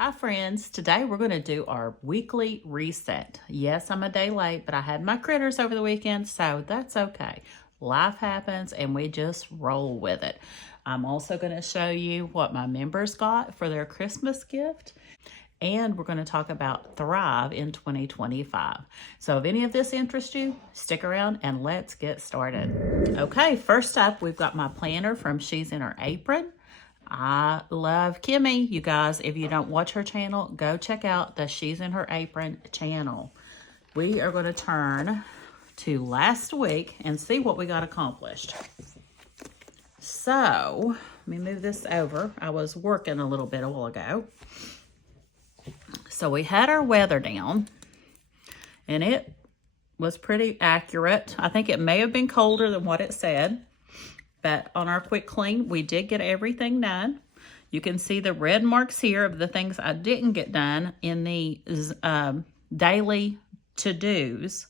Hi friends, today we're going to do our weekly reset. Yes, I'm a day late, but I had my critters over the weekend, so that's okay. Life happens and we just roll with it. I'm also going to show you what my members got for their Christmas gift, and we're going to talk about Thrive in 2025. So if any of this interests you, stick around and let's get started. Okay, first up, we've got my planner from She's in Her Apron. I love Kimmy, you guys. If you don't watch her channel, go check out the She's in Her Apron channel. We are going to turn to last week and see what we got accomplished. So, let me move this over. I was working a little bit a while ago. So we had our weather down, and it was pretty accurate. I think it may have been colder than what it said. But on our quick clean, we did get everything done. You can see the red marks here of the things I didn't get done in the daily to-dos.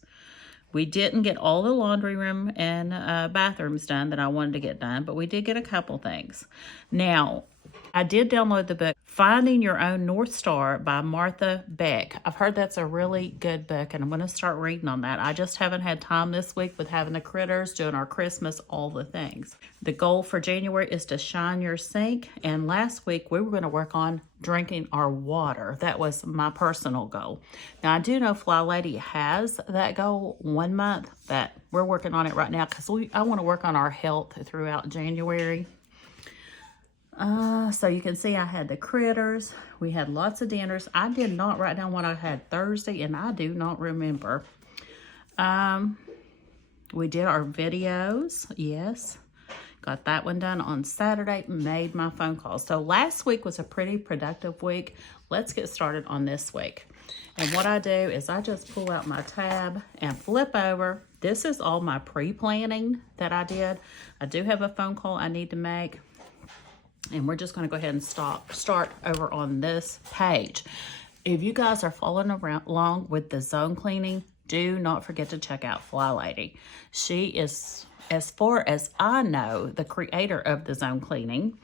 We didn't get all the laundry room and bathrooms done that I wanted to get done, but we did get a couple things. Now, I did download the book, Finding Your Own North Star by Martha Beck. I've heard that's a really good book, and I'm going to start reading on that. I just haven't had time this week with having the critters, doing our Christmas, all the things. The goal for January is to shine your sink, and last week we were going to work on drinking our water. That was my personal goal. Now, I do know Fly Lady has that goal 1 month, but we're working on it right now because I want to work on our health throughout January. So you can see I had the critters. We had lots of dinners. I did not write down what I had Thursday, and I do not remember. We did our videos. Yes. Got that one done on Saturday. Made my phone calls. So last week was a pretty productive week. Let's get started on this week. And what I do is I just pull out my tab and flip over. This is all my pre-planning that I did. I do have a phone call I need to make. And we're just going to go ahead and start over on this page. If you guys are following along with the zone cleaning, do not forget to check out Fly Lady. She is, as far as I know, the creator of the zone cleaning.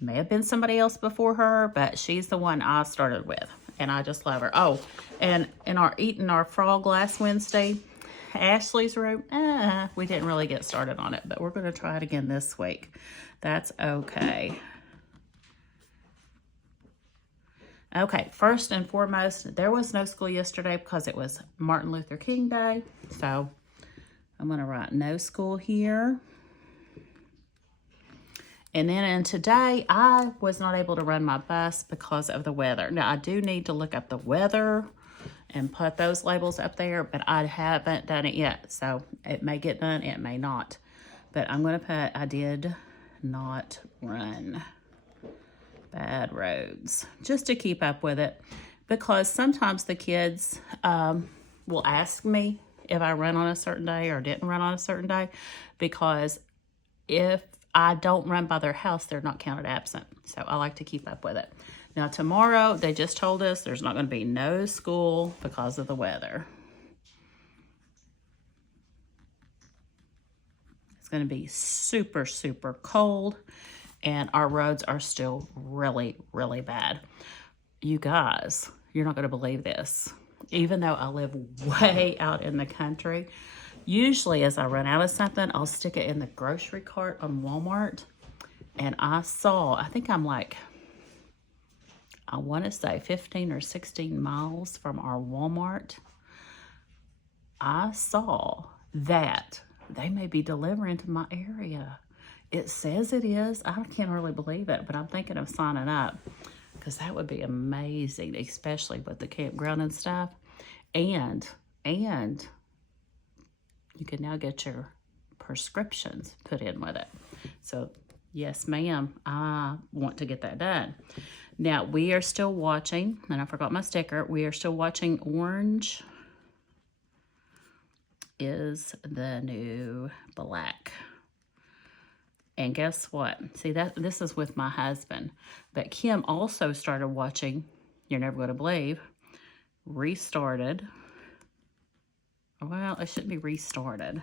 May have been somebody else before her, but she's the one I started with. And I just love her. Oh, and in our Eating Our Frog last Wednesday, Ashley's room, we didn't really get started on it, but we're going to try it again this week. That's okay. Okay, first and foremost, there was no school yesterday because it was Martin Luther King Day. So I'm going to write no school here. And then in today, I was not able to run my bus because of the weather. Now, I do need to look up the weather and put those labels up there, but I haven't done it yet. So it may get done, it may not. But I'm going to put, I did not run. Bad roads, just to keep up with it, because sometimes the kids will ask me if I run on a certain day or didn't run on a certain day, because if I don't run by their house, they're not counted absent. So I like to keep up with it. Now tomorrow, they just told us there's not going to be no school because of the weather. It's going to be super, super cold. And our roads are still really, really bad. You guys, you're not going to believe this. Even though I live way out in the country, usually as I run out of something, I'll stick it in the grocery cart on Walmart. And I think I'm like, I want to say 15 or 16 miles from our Walmart. I saw that they may be delivering to my area. It says it is. I can't really believe it, but I'm thinking of signing up because that would be amazing, especially with the campground and stuff. And you can now get your prescriptions put in with it. So yes, ma'am, I want to get that done. Now we are still watching, and I forgot my sticker. We are still watching Orange is the New Black. And guess what? See, this is with my husband. But Kim also started watching, you're never going to believe, restarted. Well, it shouldn't be restarted.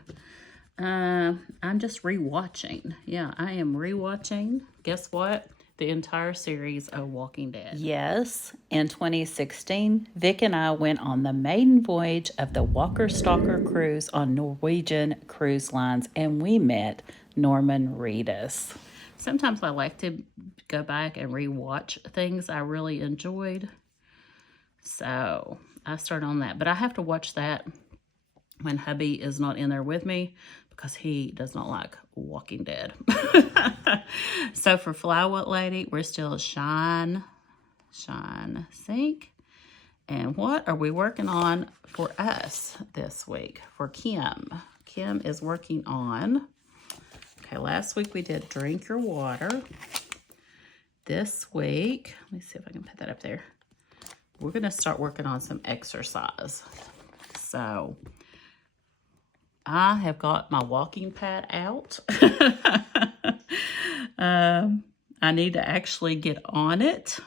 I'm just rewatching. Yeah, I am rewatching. Guess what? the entire series of Walking Dead. Yes, in 2016, Vic and I went on the maiden voyage of the Walker Stalker cruise on Norwegian Cruise Lines, and we met Norman Reedus. Sometimes I like to go back and rewatch things I really enjoyed. So I start on that. But I have to watch that when hubby is not in there with me because he does not like Walking Dead. So for Flyweight Lady, we're still Shine, Sink. And what are we working on for us this week? For Kim. Kim is working on, okay, last week we did Drink Your Water. This week, let me see if I can put that up there. We're going to start working on some exercise. So I have got my walking pad out. I need to actually get on it.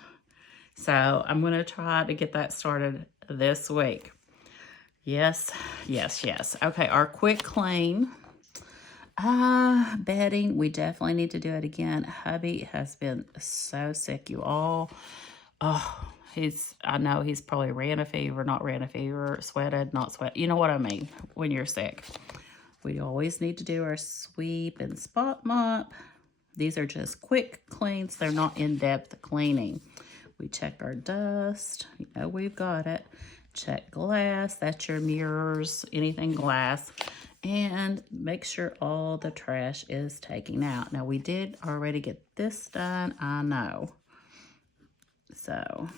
So I'm going to try to get that started this week. Yes, yes, yes. Okay, our quick clean. Bedding, we definitely need to do it again. Hubby has been so sick, you all. Oh, I know he's probably ran a fever, not ran a fever, sweated, not sweat. You know what I mean when you're sick. We always need to do our sweep and spot mop. These are just quick cleans. They're not in-depth cleaning. We check our dust. You know we've got it. Check glass. That's your mirrors, anything glass. And make sure all the trash is taken out. Now, we did already get this done, I know. So,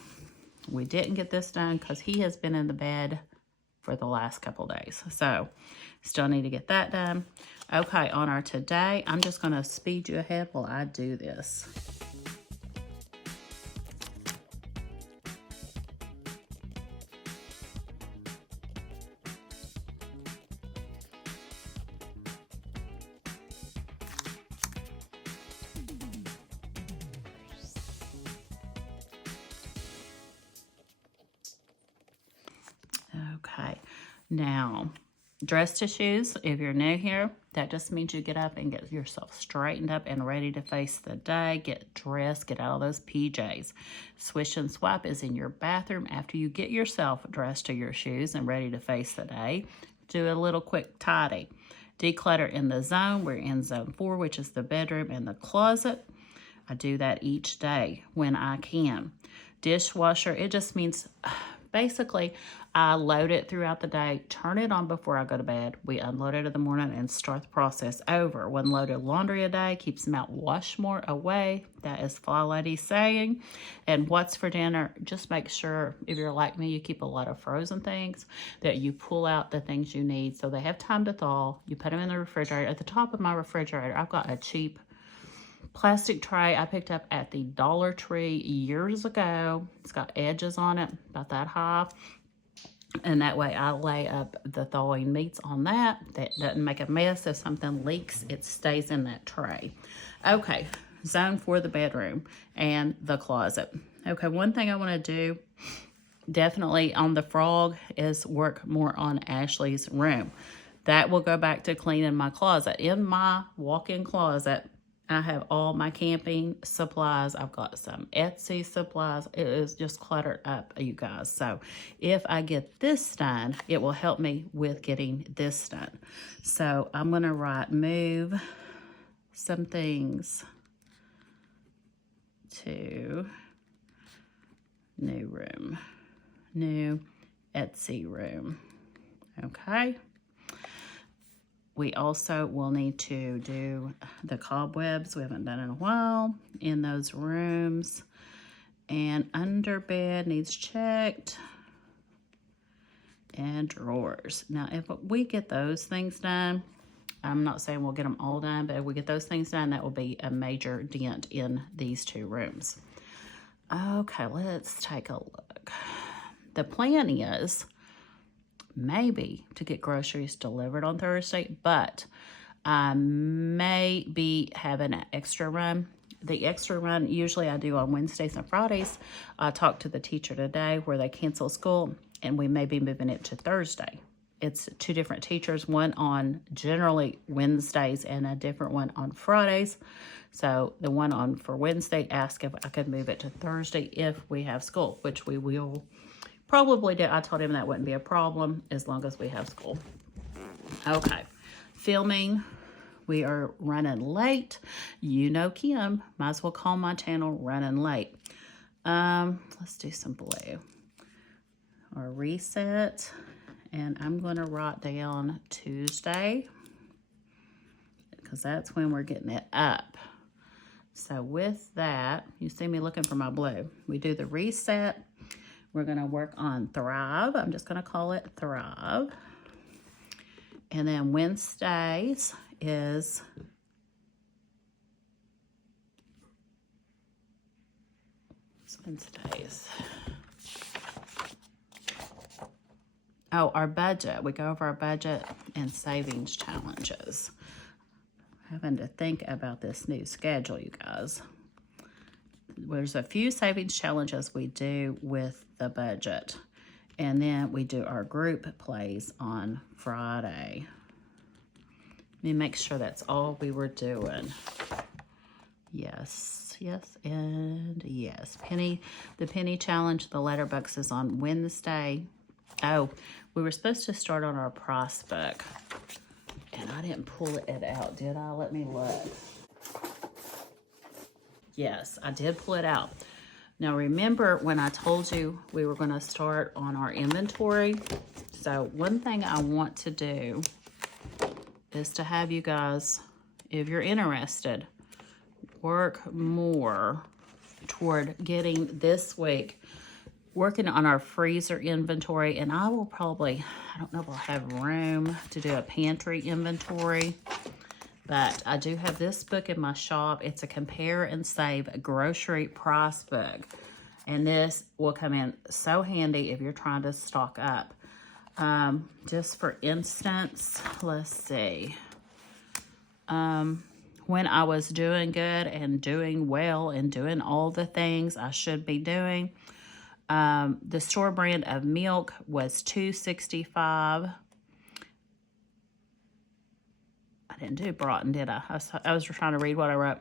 we didn't get this done because he has been in the bed for the last couple days. So, still need to get that done. Okay, on our today, I'm just going to speed you ahead while I do this. Okay, now, dress to shoes, if you're new here, that just means you get up and get yourself straightened up and ready to face the day. Get dressed, get out of those PJs. Swish and swipe is in your bathroom after you get yourself dressed to your shoes and ready to face the day. Do a little quick tidy. Declutter in the zone. We're in zone 4, which is the bedroom and the closet. I do that each day when I can. Dishwasher, it just means basically I load it throughout the day, turn it on before I go to bed. We unload it in the morning and start the process over. One load of laundry a day keeps Mount Washmore away. That is Fly Lady saying. And what's for dinner? Just make sure, if you're like me, you keep a lot of frozen things, that you pull out the things you need so they have time to thaw. You put them in the refrigerator. At the top of my refrigerator, I've got a cheap plastic tray I picked up at the Dollar Tree years ago. It's got edges on it, about that high. And that way I lay up the thawing meats on that. That doesn't make a mess. If something leaks, it stays in that tray. Okay, zone for the bedroom and the closet. Okay, one thing I want to do definitely on the frog is work more on Ashley's room. That will go back to cleaning my closet. In my walk-in closet, I have all my camping supplies. I've got some Etsy supplies. It is just cluttered up, you guys. So if I get this done, it will help me with getting this done. So I'm going to move some things to new room, new Etsy room. Okay. We also will need to do the cobwebs. We haven't done in a while in those rooms. And under bed needs checked. And drawers. Now, if we get those things done, I'm not saying we'll get them all done, but if we get those things done, that will be a major dent in these 2 rooms. Okay, let's take a look. The plan is maybe to get groceries delivered on Thursday, but I may be having an extra run. The extra run usually I do on Wednesdays and Fridays. I talked to the teacher today where they cancel school, and we may be moving it to Thursday. it's 2 different teachers, one on generally Wednesdays and a different one on Fridays. So the one on for Wednesday asked if I could move it to Thursday if we have school, which we will probably do. I told him that wouldn't be a problem as long as we have school. Okay, filming. We are running late. You know Kim, might as well call my channel running late. Let's do some blue or reset. And I'm going to write down Tuesday because that's when we're getting it up. So with that, you see me looking for my blue. We do the reset. We're going to work on Thrive. I'm just going to call it Thrive. And then Wednesdays is Wednesdays. Oh, our budget. We go over our budget and savings challenges. Having to think about this new schedule, you guys. There's a few savings challenges we do with the budget. And then we do our group plays on Friday. Let me make sure that's all we were doing. Yes, yes, and yes. The penny challenge, the letterbox is on Wednesday. Oh, we were supposed to start on our price book. And I didn't pull it out, did I? Let me look. Yes, I did pull it out. Now remember when I told you we were going to start on our inventory? So one thing I want to do is to have you guys, if you're interested, work more toward getting this week working on our freezer inventory. And I will probably, I don't know if I'll have room to do a pantry inventory, but I do have this book in my shop. It's a compare and save grocery price book. And this will come in so handy if you're trying to stock up. Just for instance, let's see. When I was doing good and doing well and doing all the things I should be doing, the store brand of milk was $2.65. I didn't do Broughton, did I? I was trying to read what I wrote.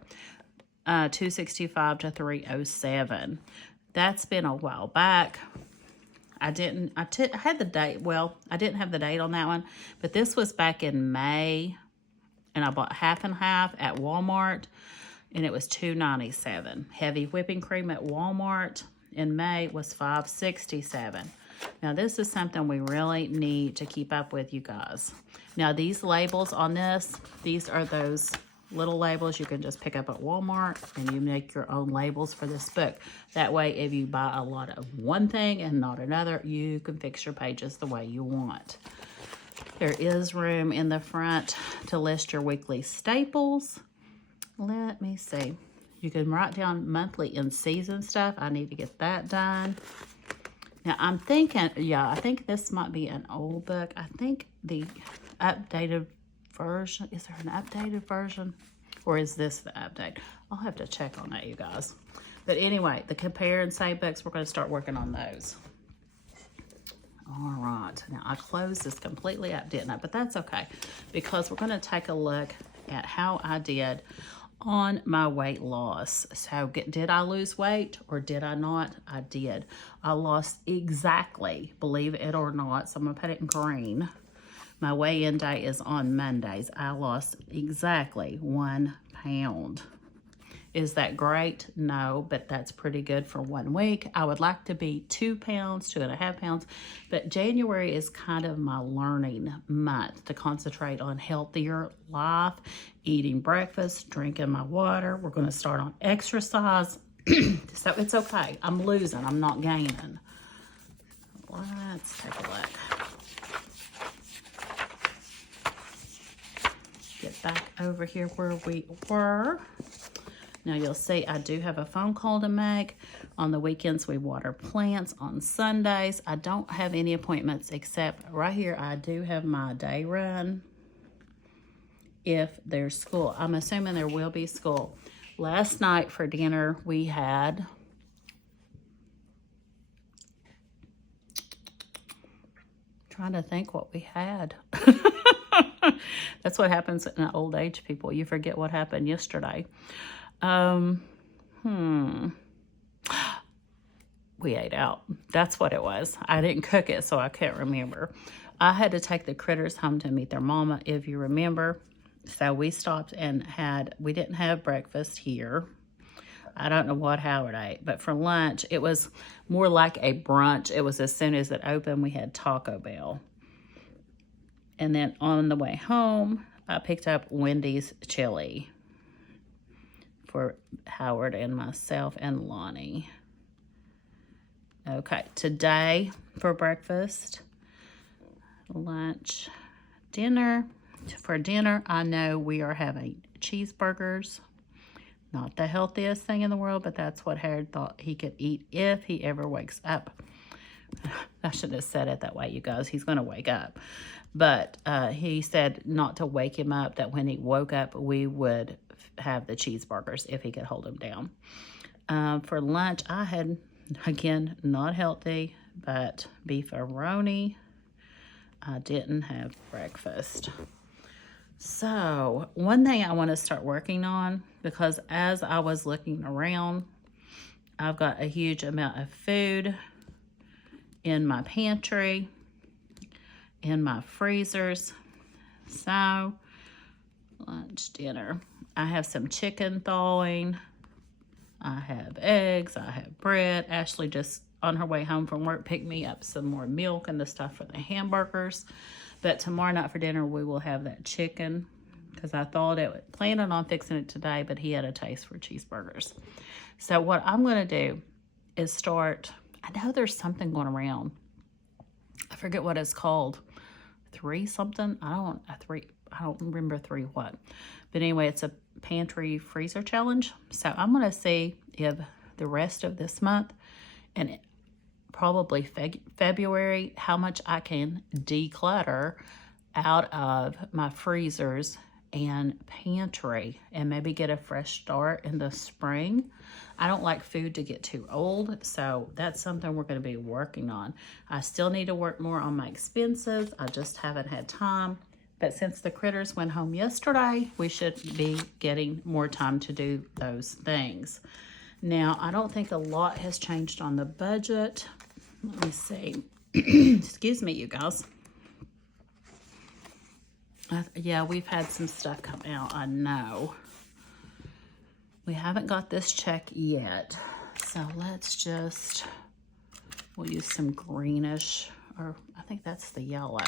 $2.65 to $3.07. That's been a while back. I had the date. Well, I didn't have the date on that one, but this was back in May, and I bought half and half at Walmart, and it was $2.97. Heavy whipping cream at Walmart in May was $5.67. Now, this is something we really need to keep up with, you guys. Now, these labels on this, these are those little labels you can just pick up at Walmart, and you make your own labels for this book. That way, if you buy a lot of one thing and not another, you can fix your pages the way you want. There is room in the front to list your weekly staples. Let me see. You can write down monthly and season stuff. I need to get that done. Now, I'm thinking, yeah, I think this might be an old book. I think the updated version, is there an updated version? Or is this the update? I'll have to check on that, you guys. But anyway, the compare and save books, we're going to start working on those. All right. Now, I closed this completely up, didn't I? But that's okay, because we're going to take a look at how I did on my weight loss. So did I lose weight or did I not? I did. I lost exactly, believe it or not, so I'm going to put it in green. My weigh-in day is on Mondays. I lost exactly 1 pound. Is that great? No, but that's pretty good for 1 week. I would like to be 2 pounds, 2.5 pounds, but January is kind of my learning month to concentrate on healthier life, eating breakfast, drinking my water. We're going to start on exercise. So it's okay. I'm losing. I'm not gaining. Let's take a look. Get back over here where we were. Now you'll see I do have a phone call to make. On the weekends we water plants. On Sundays I don't have any appointments except right here I do have my day run if there's school. I'm assuming there will be school. Last night for dinner we had trying to think what we had. That's what happens in old age people. You forget what happened yesterday. We ate out. That's what it was. I didn't cook it, so I can't remember. I had to take the critters home to meet their mama, if you remember. So we stopped and we didn't have breakfast here. I don't know what Howard ate, but for lunch, it was more like a brunch. It was as soon as it opened, we had Taco Bell. And then on the way home, I picked up Wendy's chili for Howard and myself and Lonnie. Okay, today for breakfast, lunch, dinner. For dinner, I know we are having cheeseburgers. Not the healthiest thing in the world, but that's what Harold thought he could eat if he ever wakes up. I shouldn't have said it that way, you guys. He's going to wake up. But he said not to wake him up, that when he woke up, we would have the cheeseburgers if he could hold them down. For lunch, I had, again, not healthy, but beefaroni. I didn't have breakfast. So, one thing I want to start working on, because as I was looking around, I've got a huge amount of food in my pantry, in my freezers. So, lunch, dinner. I have some chicken thawing. I have eggs. I have bread. Ashley just on her way home from work picked me up some more milk and the stuff for the hamburgers. But tomorrow night for dinner, we will have that chicken, because I planning on fixing it today, but he had a taste for cheeseburgers. So what I'm going to do is start, I know there's something going around. I forget what it's called. 3 something? I don't remember 3 what. But anyway, it's a pantry freezer challenge. So I'm going to see if the rest of this month and probably February, how much I can declutter out of my freezers and pantry and maybe get a fresh start in the spring. I don't like food to get too old, so that's something we're going to be working on. I still need to work more on my expenses. I just haven't had time. But since the critters went home yesterday, we should be getting more time to do those things. Now, I don't think a lot has changed on the budget. Let me see. Excuse me, you guys. Yeah, we've had some stuff come out, I know. We haven't got this check yet. So we'll use some greenish, or I think that's the yellow.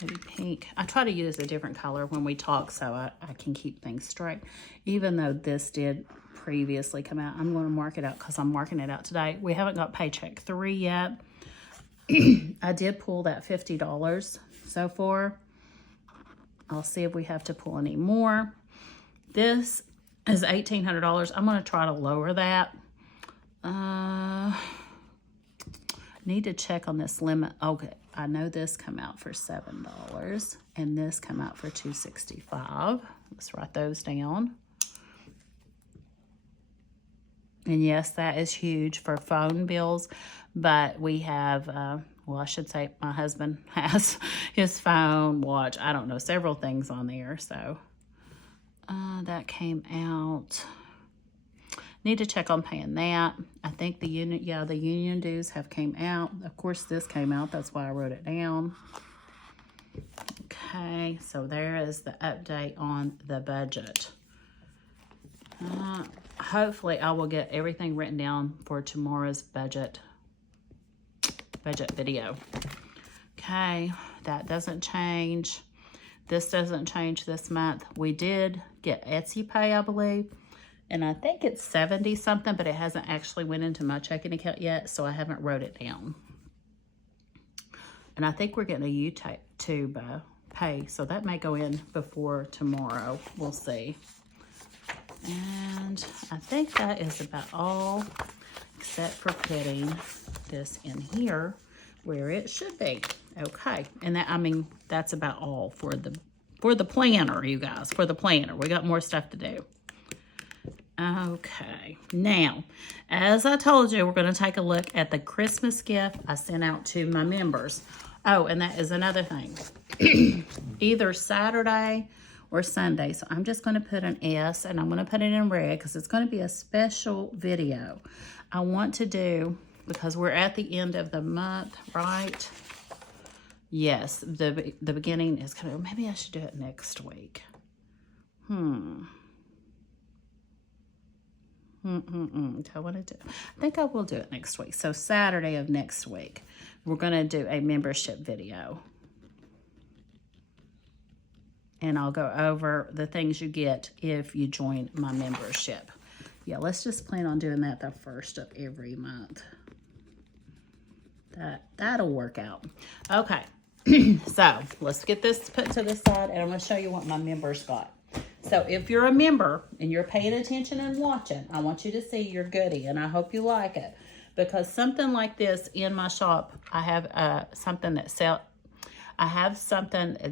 Maybe pink. I try to use a different color when we talk so I can keep things straight. Even though this did previously come out, I'm going to mark it out because I'm marking it out today. We haven't got paycheck 3 yet. I did pull that $50 so far. I'll see if we have to pull any more. This is $1,800. I'm going to try to lower that. Need to check on this limit. Okay, I know this come out for $7 and this come out for $265. Let's write those down. And yes, that is huge for phone bills, but we have, well, I should say my husband has his phone, watch, I don't know, several things on there. So that came out. Need to check on paying that. I think the union dues have came out. Of course, this came out. That's why I wrote it down. Okay, so there is the update on the budget. Hopefully, I will get everything written down for tomorrow's budget video. Okay, that doesn't change. This doesn't change this month. We did get Etsy Pay, I believe. And I think it's 70 something, but it hasn't actually went into my checking account yet, so I haven't wrote it down. And I think we're getting a YouTube pay, so that may go in before tomorrow. We'll see. And I think that is about all, except for putting this in here where it should be. Okay, and that, I mean, that's about all for the planner, you guys, for the planner. We got more stuff to do. Okay, now, as I told you, we're going to take a look at the Christmas gift I sent out to my members. Oh, and that is another thing. Either Saturday or Sunday. So I'm just going to put an S, and I'm going to put it in red because it's going to be a special video. I want to do, because we're at the end of the month, right? Yes, the beginning is kind of, maybe I should do it next week. Do I want to do? I think I will do it next week. So Saturday of next week, we're going to do a membership video. And I'll go over the things you get if you join my membership. Yeah, let's just plan on doing that the first of every month. That'll work out. Okay, so let's get this put to the side, and I'm going to show you what my members got. So if you're a member and you're paying attention and watching, I want you to see your goodie, and I hope you like it. Because something like this in my shop, I have something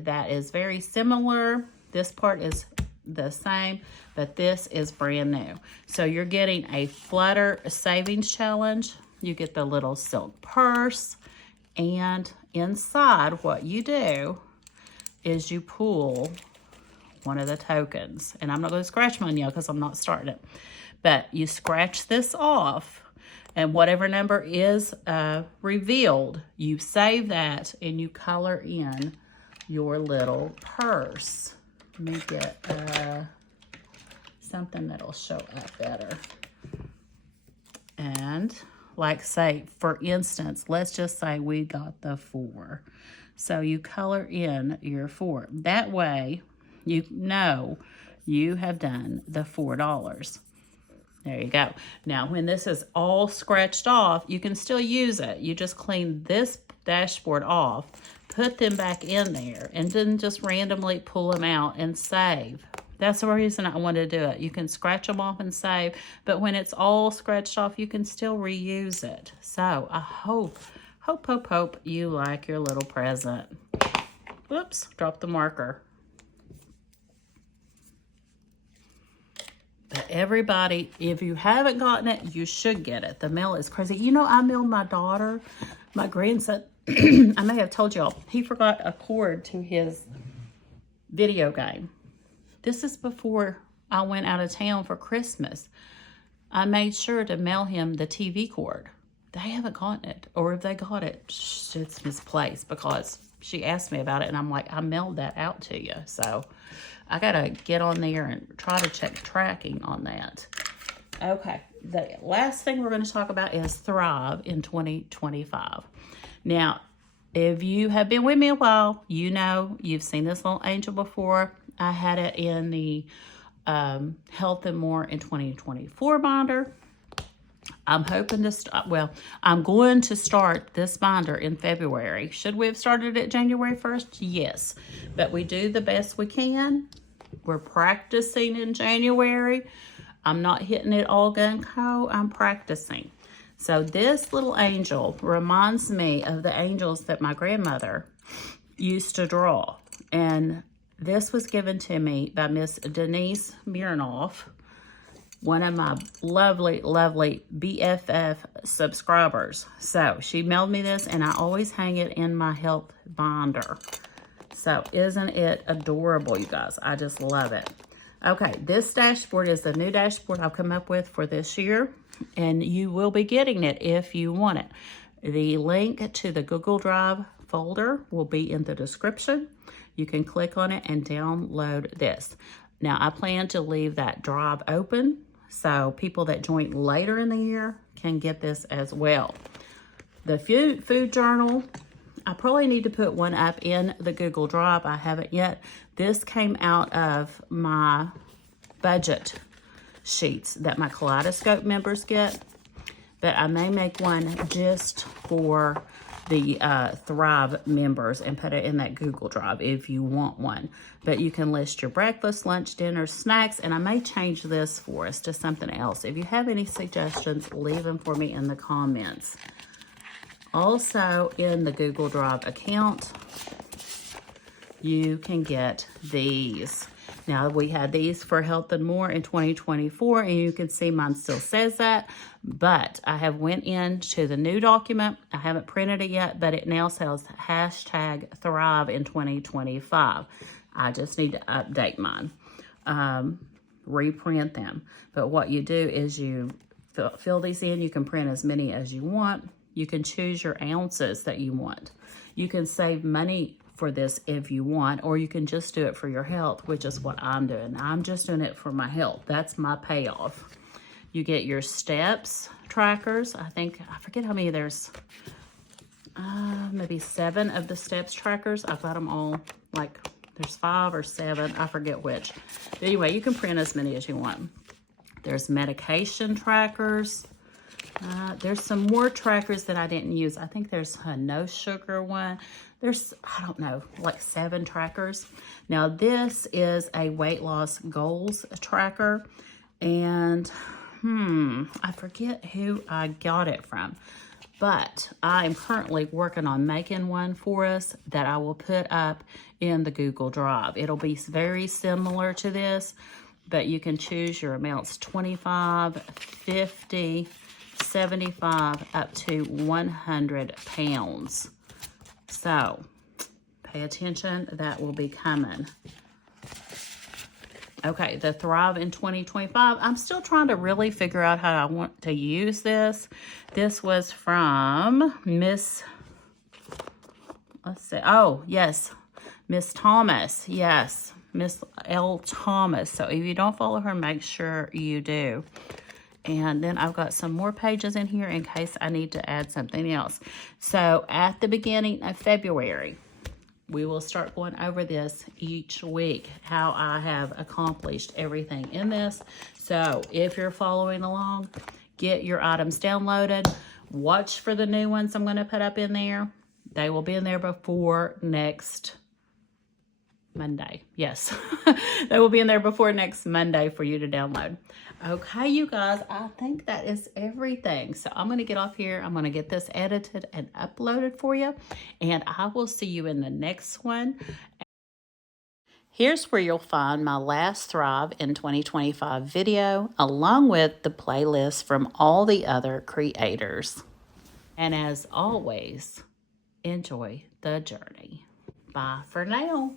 that is very similar. This part is the same, but this is brand new. So you're getting a Flutter Savings Challenge. You get the little silk purse, and inside what you do is you pull one of the tokens. And I'm not going to scratch mine yet because I'm not starting it. But you scratch this off, and whatever number is revealed, you save that and you color in your little purse. Let me get something that'll show up better. And like, say, for instance, let's just say we got the 4. So you color in your 4. That way, you know you have done the $4. There you go. Now, when this is all scratched off, you can still use it. You just clean this dashboard off, put them back in there, and then just randomly pull them out and save. That's the reason I wanted to do it. You can scratch them off and save, but when it's all scratched off, you can still reuse it. So I hope you like your little present. Whoops, dropped the marker. But everybody, if you haven't gotten it, you should get it. The mail is crazy. You know, I mailed my daughter, my grandson, I may have told y'all, he forgot a cord to his video game. This is before I went out of town for Christmas. I made sure to mail him the TV cord. They haven't gotten it. Or if they got it, it's misplaced, because she asked me about it, and I'm like, I mailed that out to you. So I got to get on there and try to check tracking on that. Okay, the last thing we're going to talk about is Thrive in 2025. Now, if you have been with me a while, you know you've seen this little angel before. I had it in the Health and More in 2024 binder. I'm hoping to I'm going to start this binder in February. Should we have started it January 1st? Yes. But we do the best we can. We're practicing in January. I'm not hitting it all gung-ho. I'm practicing. So this little angel reminds me of the angels that my grandmother used to draw. And this was given to me by Miss Denise Miranoff, one of my lovely, lovely BFF subscribers. So she mailed me this, and I always hang it in my health binder. So isn't it adorable, you guys? I just love it. Okay, this dashboard is the new dashboard I've come up with for this year, and you will be getting it if you want it. The link to the Google Drive folder will be in the description. You can click on it and download this. Now, I plan to leave that drive open so people that join later in the year can get this as well. The food journal, I probably need to put one up in the Google Drive. I haven't yet. This came out of my budget sheets that my Kaleidoscope members get, but I may make one just for the Thrive members and put it in that Google Drive if you want one. But you can list your breakfast, lunch, dinner, snacks, and I may change this for us to something else. If you have any suggestions, leave them for me in the comments. Also, in the Google Drive account, you can get these. Now, we had these for Health and More in 2024, and you can see mine still says that, but I have went into the new document. I haven't printed it yet, but it now says hashtag Thrive in 2025. I just need to update mine, reprint them. But what you do is you fill these in. You can print as many as you want. You can choose your ounces that you want. You can save money for this if you want, or you can just do it for your health, which is what I'm doing. I'm just doing it for my health. That's my payoff. You get your steps trackers. I forget how many there's, maybe 7 of the steps trackers. I've got them all, like there's 5 or 7, I forget which. But anyway, you can print as many as you want. There's medication trackers. There's some more trackers that I didn't use. I think there's a no sugar one. There's, I don't know, like 7 trackers. Now, this is a weight loss goals tracker. And, I forget who I got it from. But I am currently working on making one for us that I will put up in the Google Drive. It'll be very similar to this, but you can choose your amounts, 25, 50, 75, up to 100 pounds. So, pay attention, that will be coming. Okay, the Thrive in 2025. I'm still trying to really figure out how I want to use this. This was from Miss, let's see, oh, yes, Miss Thomas. Yes, Miss L. Thomas. So if you don't follow her, make sure you do. And then I've got some more pages in here in case I need to add something else. So at the beginning of February, we will start going over this each week, how I have accomplished everything in this. So if you're following along, get your items downloaded. Watch for the new ones I'm going to put up in there. They will be in there before next Monday. Yes, they will be in there before next Monday for you to download. Okay, you guys, I think that is everything. So I'm going to get off here. I'm going to get this edited and uploaded for you, and I will see you in the next one. Here's where you'll find my last Thrive in 2025 video, along with the playlist from all the other creators. And as always, enjoy the journey. Bye for now.